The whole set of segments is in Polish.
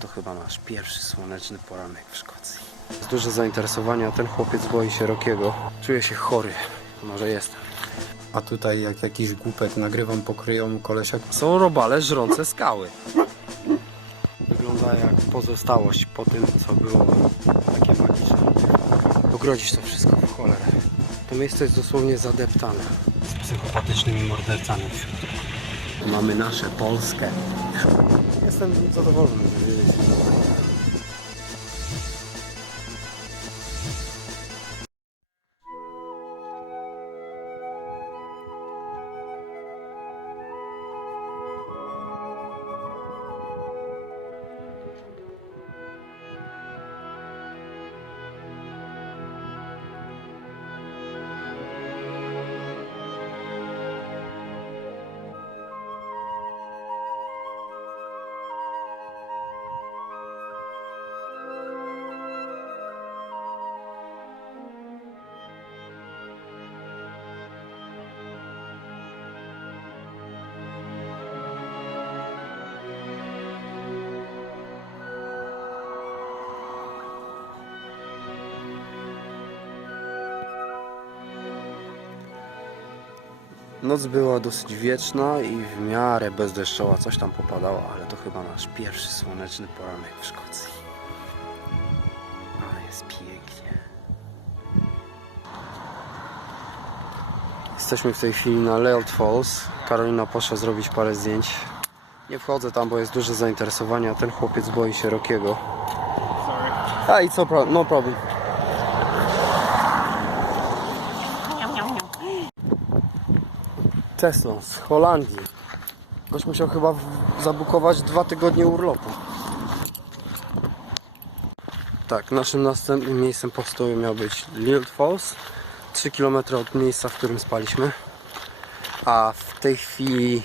To chyba nasz pierwszy słoneczny poranek w Szkocji. Jest duże zainteresowanie, a ten chłopiec boi się Rockiego. Czuję się chory. Może jestem. A tutaj jak jakiś głupek nagrywam pokryją kolesia. Są robale żrące skały. Wygląda jak pozostałość po tym, co było takie magiczne. Pogrodzić to wszystko w cholerę. To miejsce jest dosłownie zadeptane z psychopatycznymi mordercami w środku. Mamy nasze Polskę. Jestem zadowolony. Noc była dosyć wieczna i w miarę bezdeszczowa, coś tam popadało, ale to chyba nasz pierwszy słoneczny poranek w Szkocji. Ale jest pięknie. Jesteśmy w tej chwili na Lealt Falls. Karolina poszła zrobić parę zdjęć. Nie wchodzę tam, bo jest duże zainteresowanie, a ten chłopiec boi się Rockiego. Sorry. It's no problem. Teslą z Holandii. Goś musiał chyba zabukować 2 tygodnie urlopu. Tak, naszym następnym miejscem postoju miał być Lealt Falls, 3 km od miejsca, w którym spaliśmy. A w tej chwili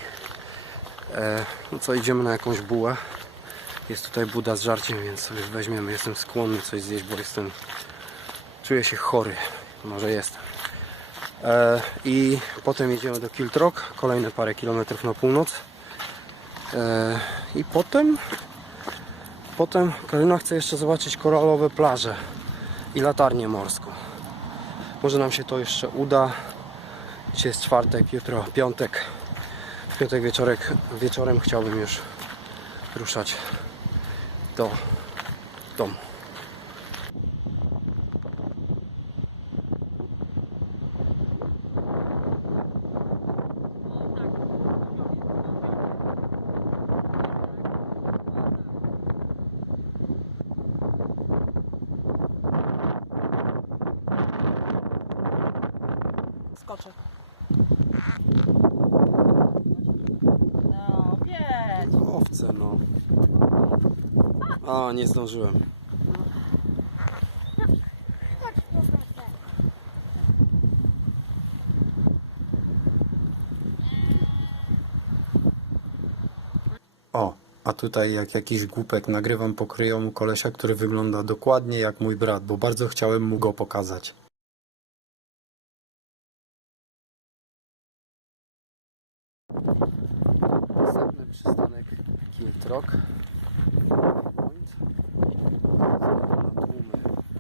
no co, idziemy na jakąś bułę. Jest tutaj buda z żarciem, więc sobie weźmiemy. Jestem skłonny coś zjeść, bo czuję się chory. Może jestem. I potem jedziemy do Kiltrock, kolejne parę kilometrów na północ. I potem Karolina chce jeszcze zobaczyć koralowe plaże i latarnię morską. Może nam się to jeszcze uda. Dzisiaj jest czwartek, jutro piątek. W piątek wieczorem chciałbym już ruszać do domu. Skoczę. No, jedź. Owce, no. A, nie zdążyłem. O, a tutaj jak jakiś głupek nagrywam pokryją kolesia, który wygląda dokładnie jak mój brat, bo bardzo chciałem mu go pokazać. Następny przystanek Kiltrock. Point. Na tłumy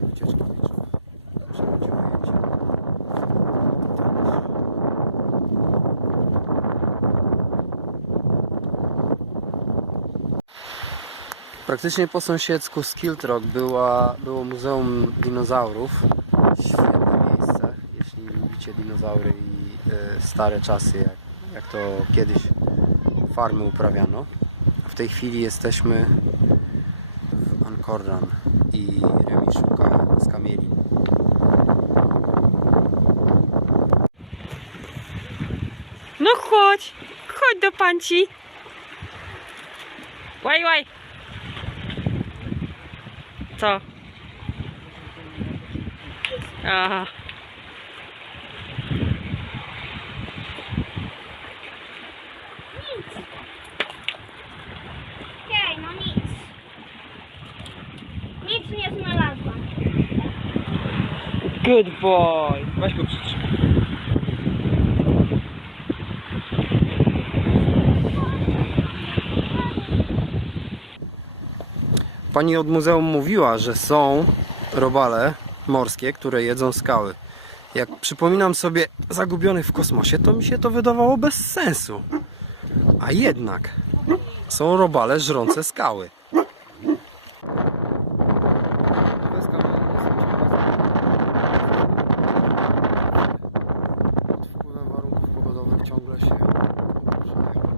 wycieczki wieczór. Przechodziło ujęcie. Praktycznie po sąsiedzku z Kiltrock było Muzeum Dinozaurów. Świetne miejsce, jeśli lubicie dinozaury i stare czasy, jak to kiedyś farmy uprawiano. W tej chwili jesteśmy w Angkor Ram i Remi szuka skamielin. No chodź do panci. Łaj. Co? Aha. No nic. Nic nie znalazłam. Good boy. Weź go przytrzymaj. Pani od muzeum mówiła, że są robale morskie, które jedzą skały. Jak przypominam sobie Zagubionych w kosmosie, to mi się to wydawało bez sensu. A jednak są robale żrące skały. Pod wpływem warunków pogodowych ciągle się poruszają.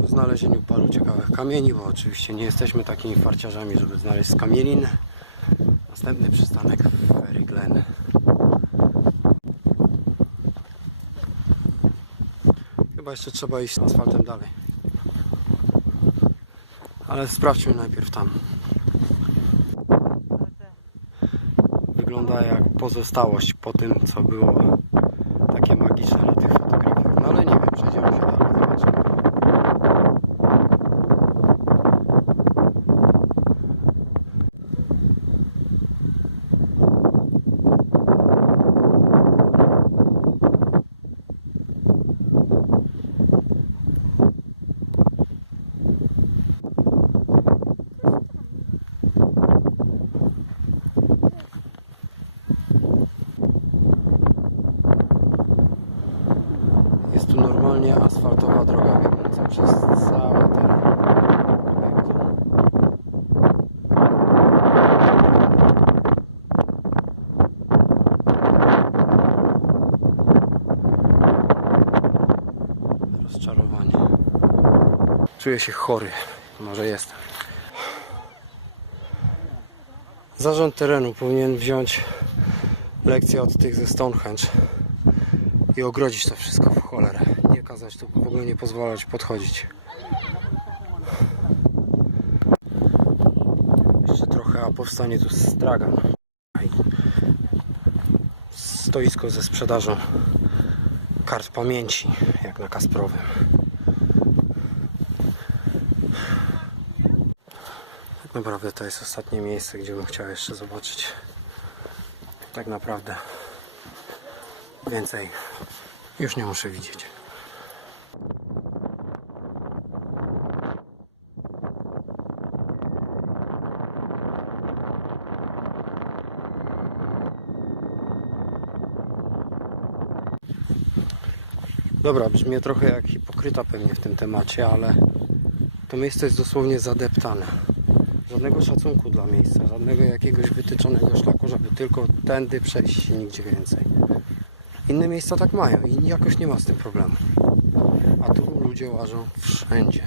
Po znalezieniu paru ciekawych kamieni, bo oczywiście nie jesteśmy takimi farciarzami, żeby znaleźć skamielin. Następny przystanek Fairy Glen. Chyba jeszcze trzeba iść asfaltem dalej. Ale sprawdźmy najpierw tam. Wygląda jak pozostałość po tym, co było takie magiczne na tych fotografiach. No ale nie wiem, przejdziemy się dalej, zobaczymy. Jest tu normalnie asfaltowa droga biegnąca przez cały teren obiektu. Rozczarowanie. Czuję się chory. Może jestem. Zarząd terenu powinien wziąć lekcję od tych ze Stonehenge i ogrodzić to wszystko w cholerę. Nie kazać tu, w ogóle nie pozwalać podchodzić. Jeszcze trochę, a powstanie tu stragan. Stoisko ze sprzedażą kart pamięci, jak na Kasprowym. Tak naprawdę to jest ostatnie miejsce, gdzie bym chciał jeszcze zobaczyć. Tak naprawdę więcej już nie muszę widzieć. Dobra, brzmię trochę jak hipokryta pewnie w tym temacie, ale to miejsce jest dosłownie zadeptane. Żadnego szacunku dla miejsca, żadnego jakiegoś wytyczonego szlaku, żeby tylko tędy przejść i nigdzie więcej. Inne miejsca tak mają i jakoś nie ma z tym problemu. A tu ludzie łażą wszędzie.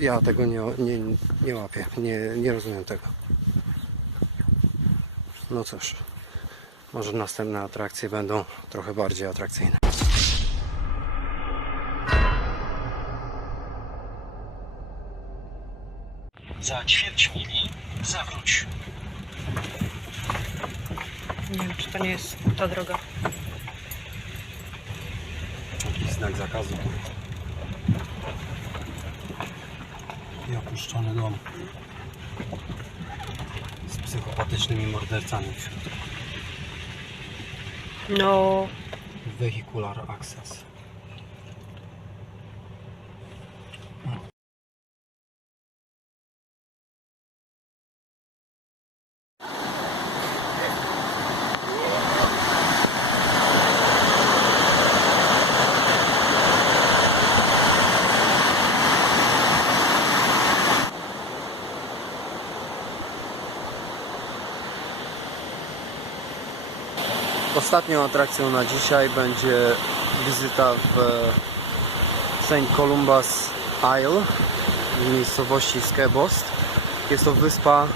Ja tego nie łapię, nie rozumiem tego. No cóż, może następne atrakcje będą trochę bardziej atrakcyjne. Za ćwierć mili zawróć. Nie wiem, czy to nie jest ta droga. Jakiś znak zakazu. I opuszczony dom z psychopatycznymi mordercami w środku. No, Vehicular access. Ostatnią atrakcją na dzisiaj będzie wizyta w St. Columba's Isle w miejscowości Skebost. Jest to wyspa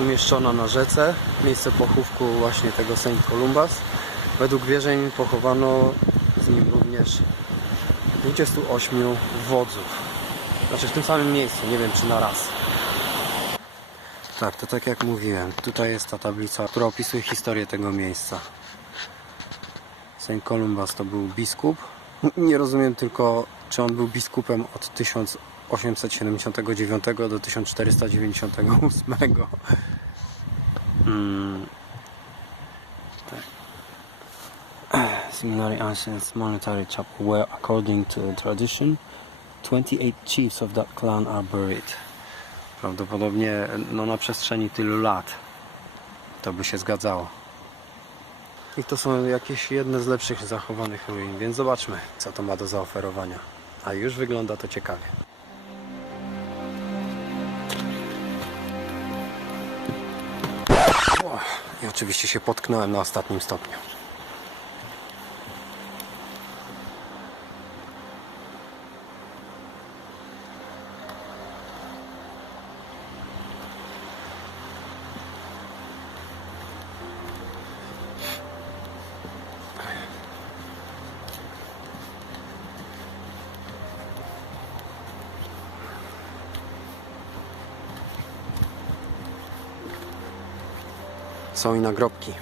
umieszczona na rzece, miejsce pochówku właśnie tego St. Columba's. Według wierzeń pochowano z nim również 28 wodzów. Znaczy w tym samym miejscu, nie wiem czy na raz. Tak, to tak jak mówiłem, tutaj jest ta tablica, która opisuje historię tego miejsca. St. Columba's to był biskup. Nie rozumiem tylko, czy on był biskupem od 1879 do 1498. Tak. Seminary Ancients Monetary Chapel, where according to tradition 28 chiefs of that clan are buried. Prawdopodobnie no, na przestrzeni tylu lat to by się zgadzało. I to są jakieś jedne z lepszych zachowanych ruin, więc zobaczmy, co to ma do zaoferowania. A już wygląda to ciekawie. I oczywiście się potknąłem na ostatnim stopniu. Są i nagrobki.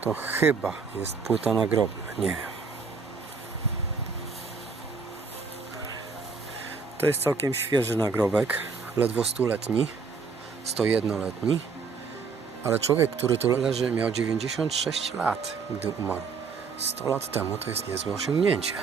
To chyba jest płyta nagrobna, nie wiem. To jest całkiem świeży nagrobek, ledwo 100-letni. 101-letni, ale człowiek, który tu leży, miał 96 lat, gdy umarł. 100 lat temu to jest niezłe osiągnięcie.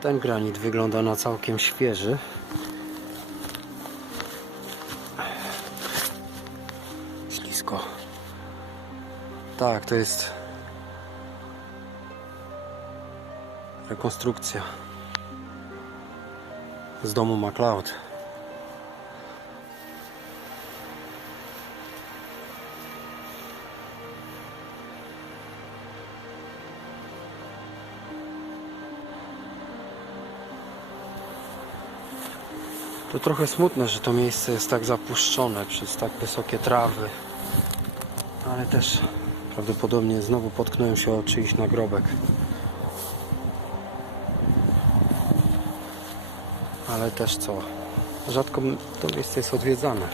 Ten granit wygląda na całkiem świeży. Tak, to jest rekonstrukcja z domu MacLeod. To trochę smutne, że to miejsce jest tak zapuszczone przez tak wysokie trawy, ale też prawdopodobnie znowu potknąłem się o czyjś nagrobek. Ale też co? Rzadko to miejsce jest odwiedzane.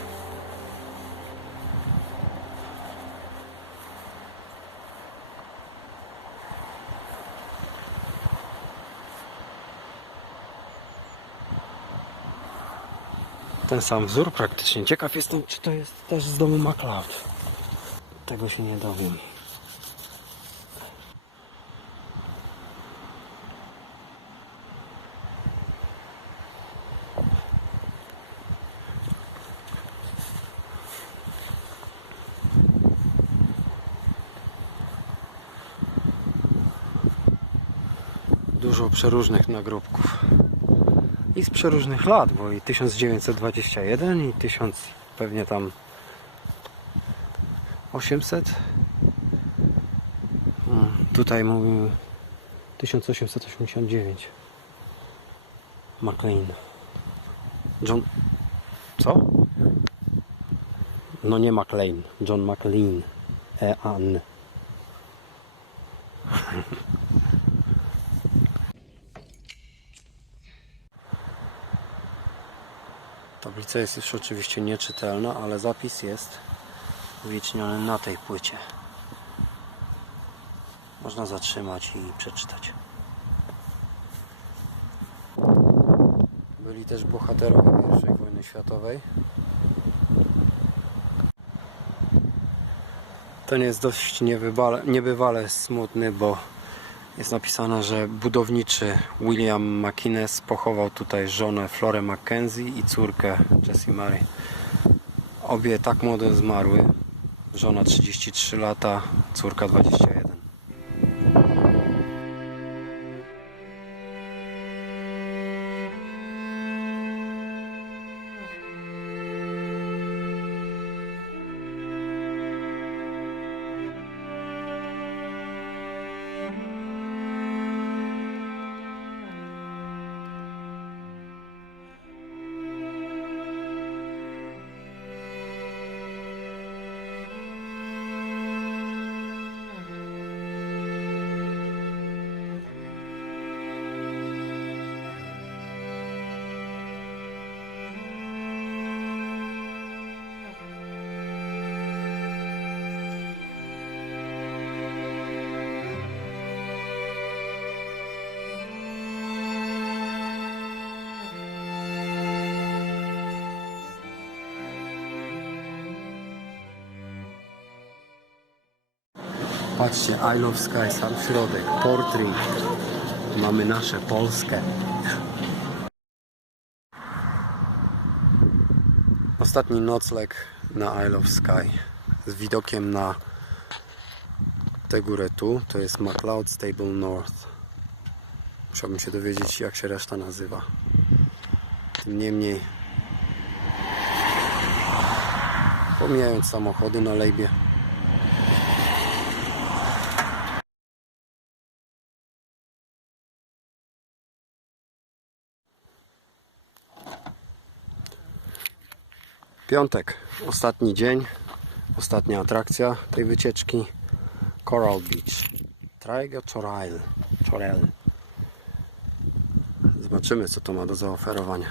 Ten sam wzór praktycznie. Ciekaw jestem, czy to jest też z domu MacLeod. Tego się nie dowiem. Dużo przeróżnych nagrobków. I z przeróżnych lat, bo i 1921 i 1000 pewnie tam 800. Tutaj mówimy 1889. McLean. John... Co? No nie McLean. John McLean. E-An. Tablica jest już oczywiście nieczytelna, ale zapis jest uwieczniony na tej płycie. Można zatrzymać i przeczytać. Byli też bohaterowie I wojny światowej. Ten jest dość niebywale smutny, bo jest napisane, że budowniczy William McInnes pochował tutaj żonę Florę Mackenzie i córkę Jessie Mary. Obie tak młodo zmarły. Żona 33 lata, córka 21. Patrzcie, I Love Sky, sam środek, portrait. Mamy nasze Polskę. Ostatni nocleg na I Love Sky z widokiem na tę górę tu. To jest McLeod Stable North. Musiałbym się dowiedzieć, jak się reszta nazywa. Tym niemniej, pomijając samochody na lejbie, piątek, ostatni dzień, ostatnia atrakcja tej wycieczki. Coral Beach, Traiga Chorel. Zobaczymy, co to ma do zaoferowania.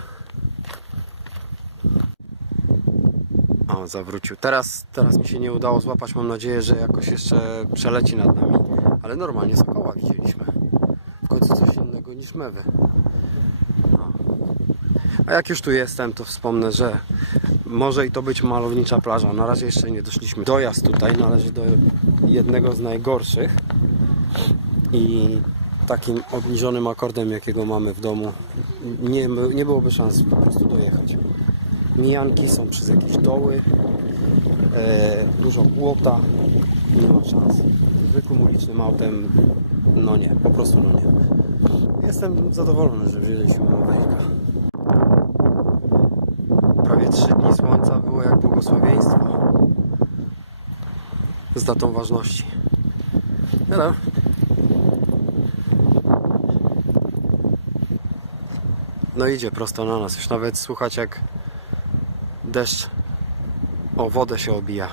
O, zawrócił. Teraz mi się nie udało złapać. Mam nadzieję, że jakoś jeszcze przeleci nad nami. Ale normalnie sokoła widzieliśmy. W końcu coś innego niż mewy. No. A jak już tu jestem, to wspomnę, że może i to być malownicza plaża. Na razie jeszcze nie doszliśmy. Dojazd tutaj należy do jednego z najgorszych. I takim obniżonym akordem, jakiego mamy w domu, nie byłoby szans po prostu dojechać. Mijanki są przez jakieś doły, dużo błota, nie ma szans. Zwykłym ulicznym autem, no nie, po prostu no nie. Jestem zadowolony, że wzięliśmy Małajka. Prawie 3 dni słońca było jak błogosławieństwo. Z datą ważności. Hello. No idzie prosto na nas. Już nawet słychać, jak deszcz o wodę się obija.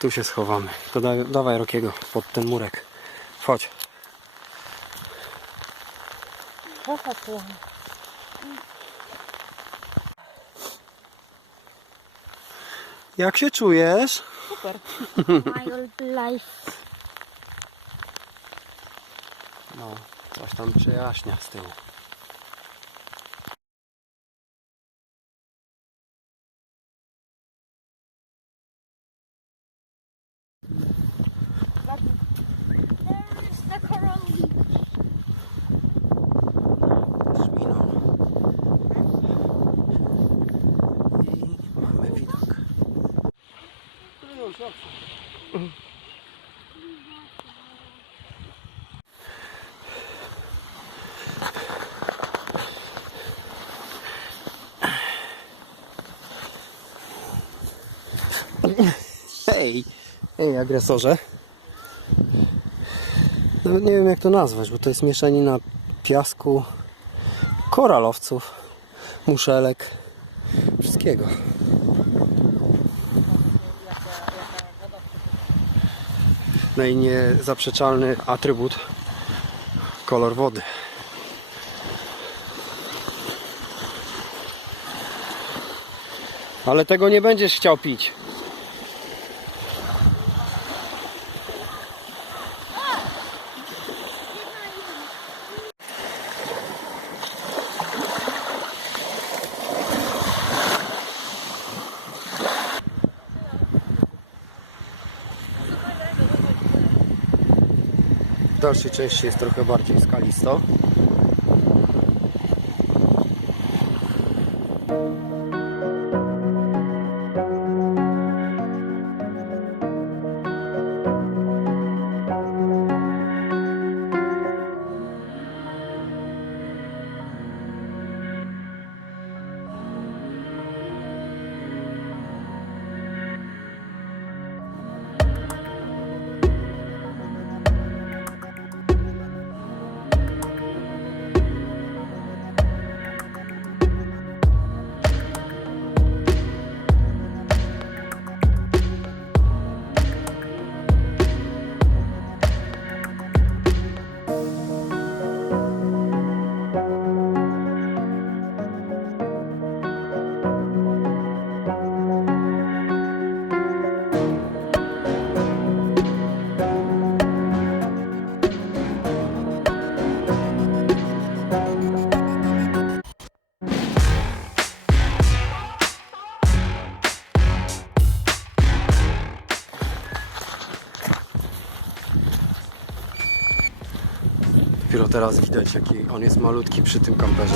Tu się schowamy. To dawaj Rokiego pod ten murek. Chodź. Jak się czujesz? Super. My old life. No, coś tam przejaśnia z tyłu. Hej! Hej, agresorze. Nawet nie wiem jak to nazwać, bo to jest mieszanina piasku, koralowców, muszelek, wszystkiego. No i niezaprzeczalny atrybut, kolor wody. Ale tego nie będziesz chciał pić. W dalszej części jest trochę bardziej skalisto. Dopiero teraz widać, jaki on jest malutki przy tym kamperze.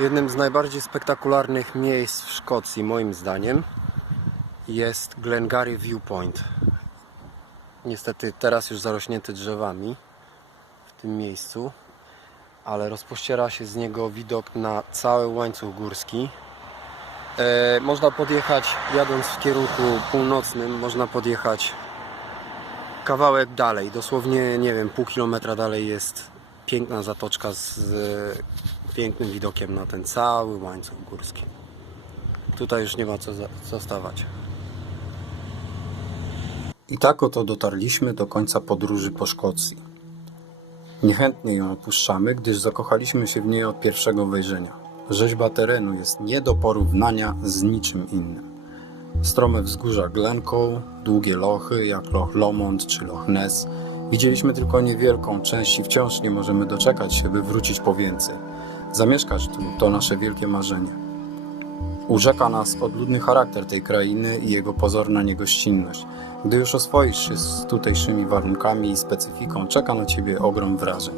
Jednym z najbardziej spektakularnych miejsc w Szkocji, moim zdaniem, jest Glengarry Viewpoint. Niestety teraz już zarośnięty drzewami w tym miejscu, ale rozpościera się z niego widok na cały łańcuch górski. Można podjechać, jadąc w kierunku północnym, można podjechać kawałek dalej, dosłownie, nie wiem, pół kilometra dalej jest piękna zatoczka z pięknym widokiem na ten cały łańcuch górski. Tutaj już nie ma co stawać. I tak oto dotarliśmy do końca podróży po Szkocji. Niechętnie ją opuszczamy, gdyż zakochaliśmy się w niej od pierwszego wejrzenia. Rzeźba terenu jest nie do porównania z niczym innym. Strome wzgórza Glencoe, długie lochy jak Loch Lomond czy Loch Ness. Widzieliśmy tylko niewielką część i wciąż nie możemy doczekać się, by wrócić po więcej. Zamieszkać tu to nasze wielkie marzenie. Urzeka nas odludny charakter tej krainy i jego pozorna niegościnność. Gdy już oswoisz się z tutejszymi warunkami i specyfiką, czeka na Ciebie ogrom wrażeń.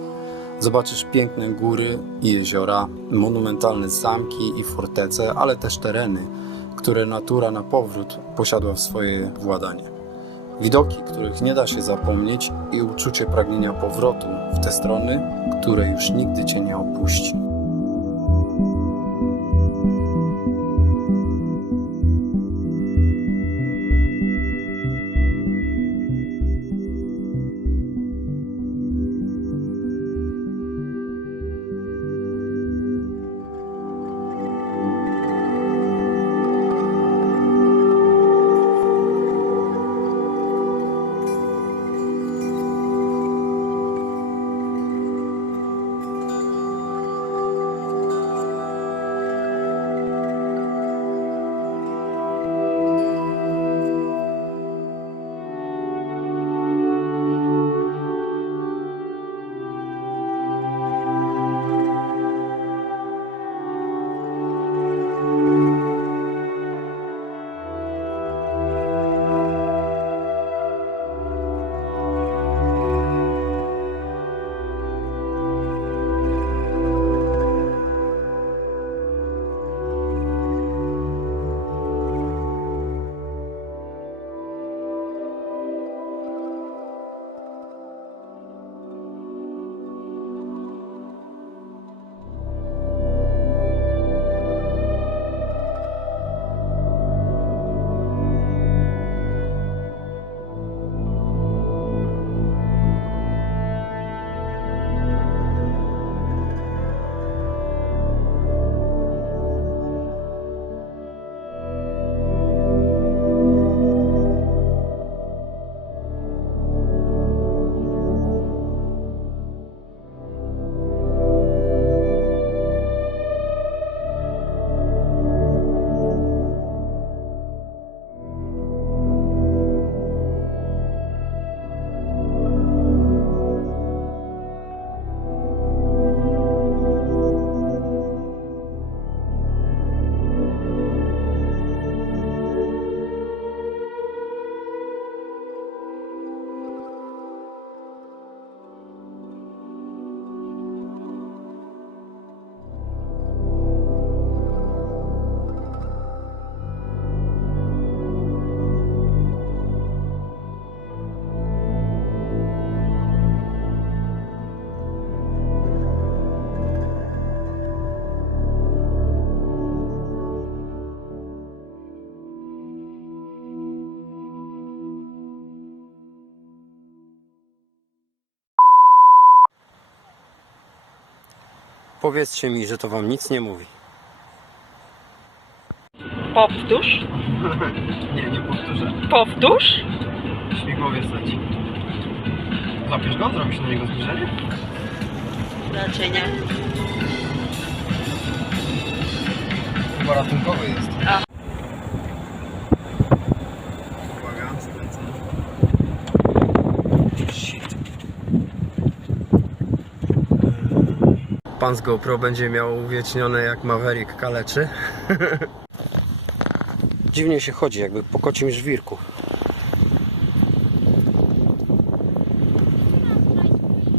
Zobaczysz piękne góry i jeziora, monumentalne zamki i fortece, ale też tereny, które natura na powrót posiadła w swoje władanie. Widoki, których nie da się zapomnieć i uczucie pragnienia powrotu w te strony, które już nigdy Cię nie opuści. Powiedzcie mi, że to wam nic nie mówi. Powtórz. Nie powtórzę. Powtórz. Śmigłowiec leci. Złapiesz go? Zrobisz na niego zbliżenie? Raczej nie. Chyba ratunkowy jest. A. Uwaga, skręcam. Shit. Pan z GoPro będzie miał uwiecznione jak Maverick kaleczy. Dziwnie się chodzi, jakby po kocim żwirku.